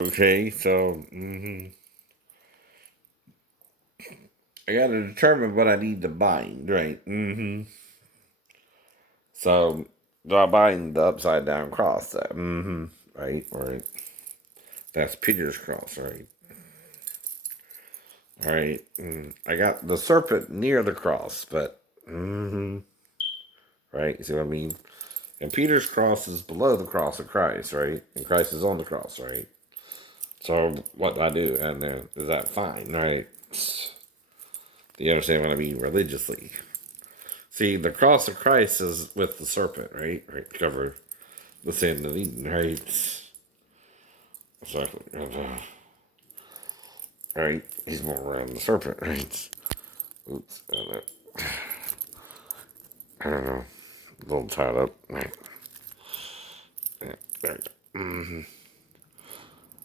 Okay, so I got to determine what I need to bind, right? So do I bind the upside down cross? That right, right. That's Peter's cross, right? All right. I got the serpent near the cross, but right. You see what I mean? And Peter's cross is below the cross of Christ, right? And Christ is on the cross, right? So what do I do? And is that fine, right? Do you understand what I mean religiously? See, the cross of Christ is with the serpent, right? Right, to cover the sin of Eden, right? Exactly. Right? He's more around the serpent, right? Oops. I don't know. A little tied up. Right. Yeah, there we go.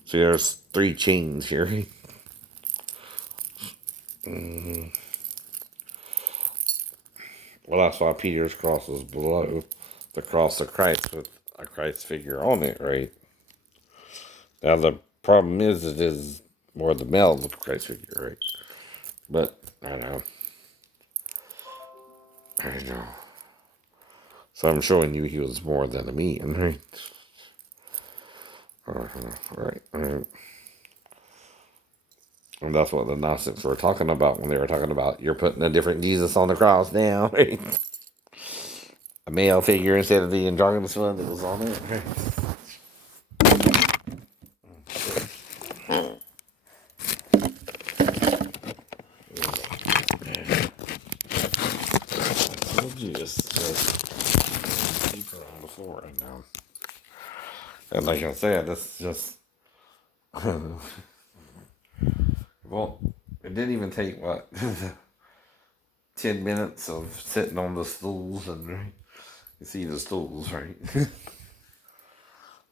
See, there's three chains here. Well, that's why Peter's cross is below the cross of Christ with a Christ figure on it, right? Now, the problem is, it is more the male with the Christ figure, right? But, I know. I know. So I'm showing you he was more than a man, right? Right. And that's what the Gnostics were talking about when they were talking about you're putting a different Jesus on the cross now, right? A male figure instead of the androgynous one that was on it, right? I told you just deeper on the floor right now. And like I said, it's just well, it didn't even take what 10 minutes of sitting on the stools and right? You see the stools, right?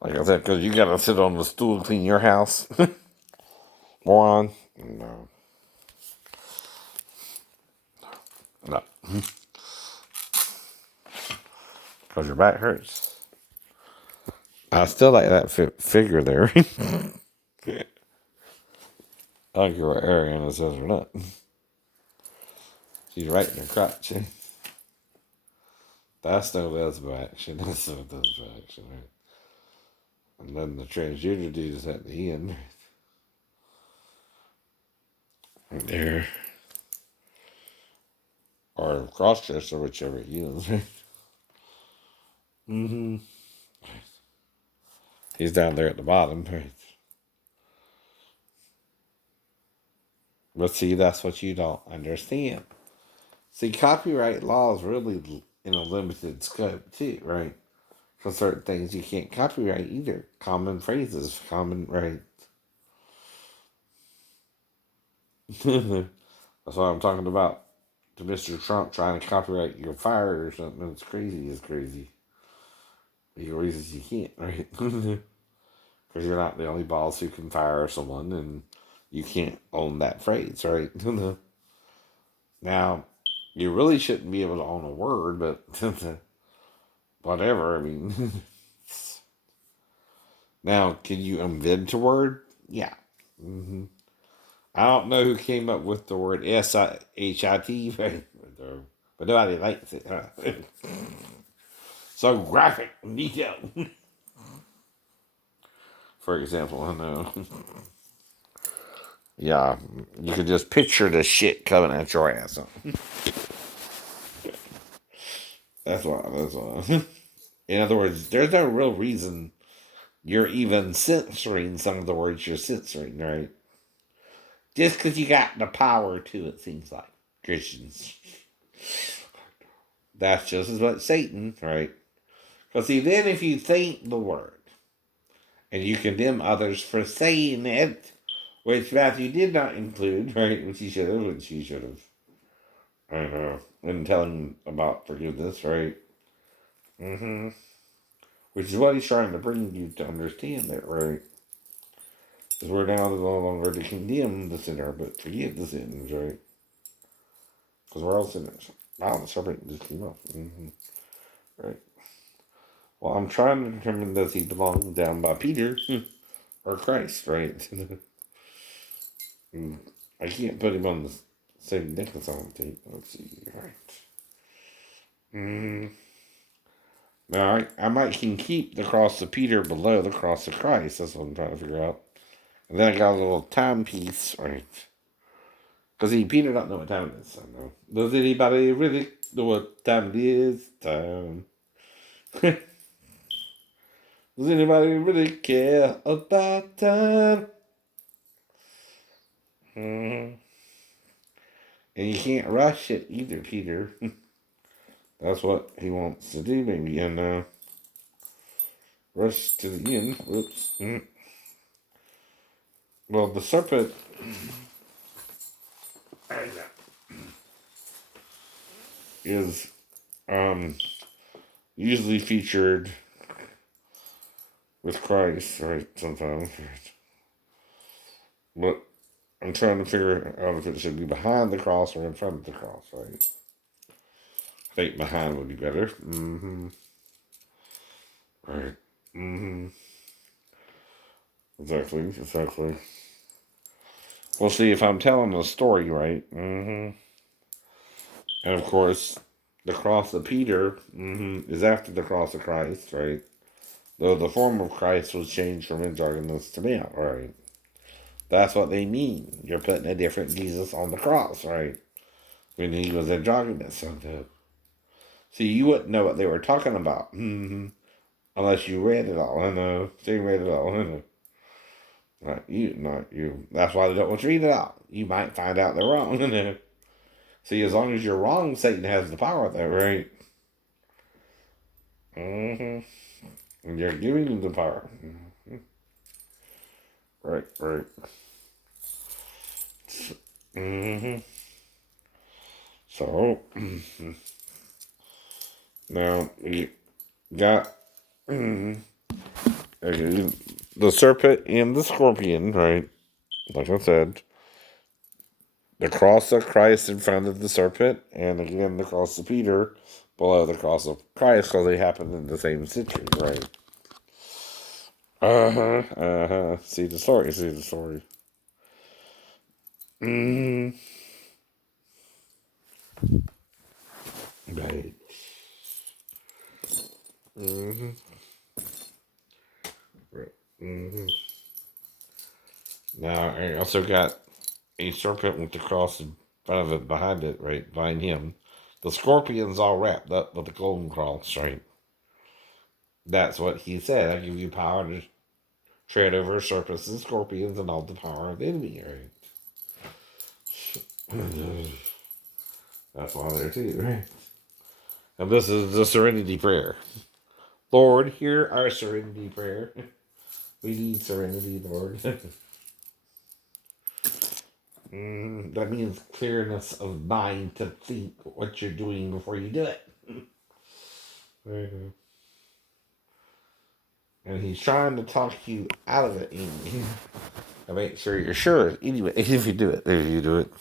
Like I said, because you gotta sit on the stool to clean your house, moron. No, no, because your back hurts. I still like that figure there. I don't care what Ariana says or not. She's right in her crotch. That's no lesbo action. That's no lesbo action, right? And then the transgender dudes at the end. There. Or crossdresser, whichever he is. mm-hmm. He's down there at the bottom, right? But see, that's what you don't understand. See, copyright law is really in a limited scope too, right? For certain things you can't copyright either. Common phrases, common right. That's what I'm talking about. To Mr. Trump trying to copyright your fire or something. It's crazy. It's crazy. The reasons you can't, right? Because you're not the only boss who can fire someone, and you can't own that phrase, right? Now, you really shouldn't be able to own a word, but whatever. I mean, now, can you invent a word? Yeah. I don't know who came up with the word shit, but nobody likes it. Huh? So graphic and detailed. For example, I know. Yeah, you could just picture the shit coming at your ass. That's why. That's why. In other words, there's no real reason you're even censoring some of the words you're censoring, right? Just because you got the power to, it seems like. Christians. That's just as much Satan, right? Because see, then if you think the word and you condemn others for saying it, which Matthew did not include, right? Which he should have. I don't know. And telling about forgiveness, right? Mm-hmm. Which is what he's trying to bring you to understand that, right? Because we're now no longer to condemn the sinner, but forgive the sins, right? Because we're all sinners. Wow, the serpent just came up. Right. Well, I'm trying to determine does he belong down by Peter or Christ, right? I can't put him on the same necklace on tape. Let's see, right. Now, I might can keep the cross of Peter below the cross of Christ. That's what I'm trying to figure out. And then I got a little timepiece, right? Because Peter don't know what time it is. I know. Does anybody really know what time it is? Time. Does anybody really care about time? And you can't rush it either, Peter. That's what he wants to do, maybe. And rush to the end. Whoops. Well, the serpent is usually featured with Christ, right? Sometimes, right? But I'm trying to figure out if it should be behind the cross or in front of the cross, right? I think behind would be better. Right. Exactly. We'll see if I'm telling the story right. And of course, the cross of Peter is after the cross of Christ, right? Though the form of Christ was changed from androgynous to male, right? That's what they mean. You're putting a different Jesus on the cross, right? When he was androgynous. See, you wouldn't know what they were talking about unless you read it all. I know. So you read it all. I know. Not you. That's why they don't want to read it out. You might find out they're wrong. I know. See, as long as you're wrong, Satan has the power there, right? And you're giving him the power. Right. So, now we got the serpent and the scorpion, right? Like I said, the cross of Christ in front of the serpent, and again the cross of Peter below the cross of Christ, because they happened in the same century, right? See the story. Right. Right. Now I also got a serpent with the cross in front of it, behind it, right? Behind him. The scorpion's all wrapped up with the golden cross, right? That's what he said. I give you power to tread over serpents and scorpions and all the power of the enemy, right? That's why they're too, right? And this is the serenity prayer. Lord, hear our serenity prayer. We need serenity, Lord. That means clearness of mind to think what you're doing before you do it. And he's trying to talk you out of it. And make sure you're sure. Anyway, if you do it.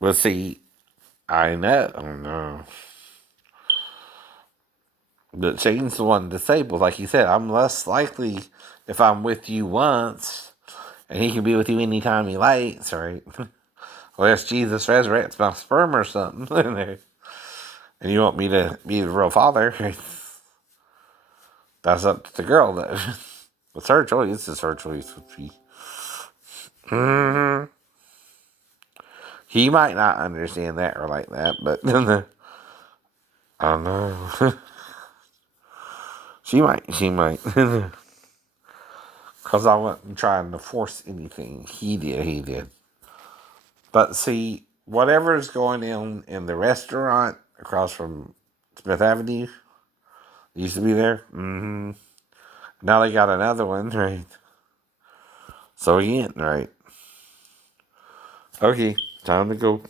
But see, I know. But Satan's the one disabled. Like you said, I'm less likely if I'm with you once, and he can be with you anytime he likes, right? Unless Jesus resurrects my sperm or something. And you want me to be the real father, right? That's up to the girl, though. It's her choice. It's her choice. He might not understand that or like that, but I don't know. She might. Because I wasn't trying to force anything. He did. But see, whatever's going on in the restaurant across from Smith Avenue, used to be there. Now they got another one, right? So again, right? Okay, time to go.